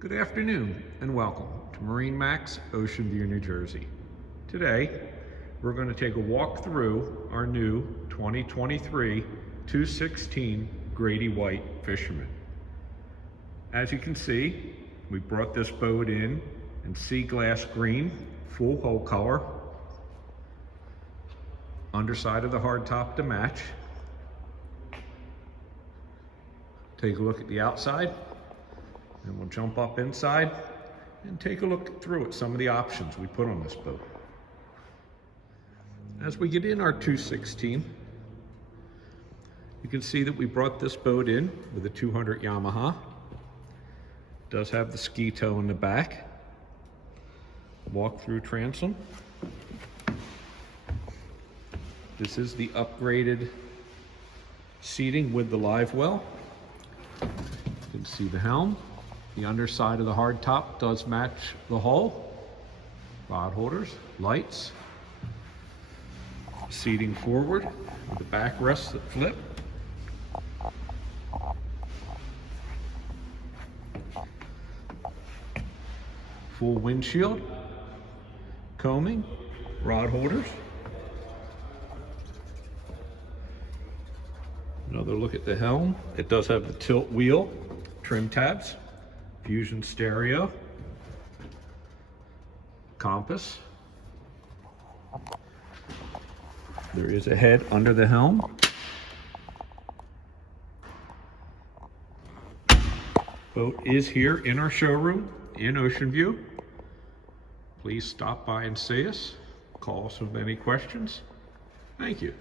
Good afternoon and welcome to MarineMax Ocean View, New Jersey. Today, we're going to take a walk through our new 2023 216 Grady-White Fisherman. As you can see, we brought this boat in sea glass green, full hull color, underside of the hardtop to match. Take a look at the outside, and we'll jump up inside and take a look through at some of the options we put on this boat. As we get in our 216, you can see that we brought this boat in with a 200 Yamaha. It does have the ski tow in the back. Walk-through transom. This is the upgraded seating with the live well. You can see the helm. The underside of the hardtop does match the hull. Rod holders, lights. Seating forward with the backrests that flip. Full windshield, combing, rod holders. Another look at the helm. It does have the tilt wheel, trim tabs, fusion stereo, compass. There is a head under the helm. Boat is here in our showroom in Ocean View. Please stop by and see us. Call us with any questions. Thank you.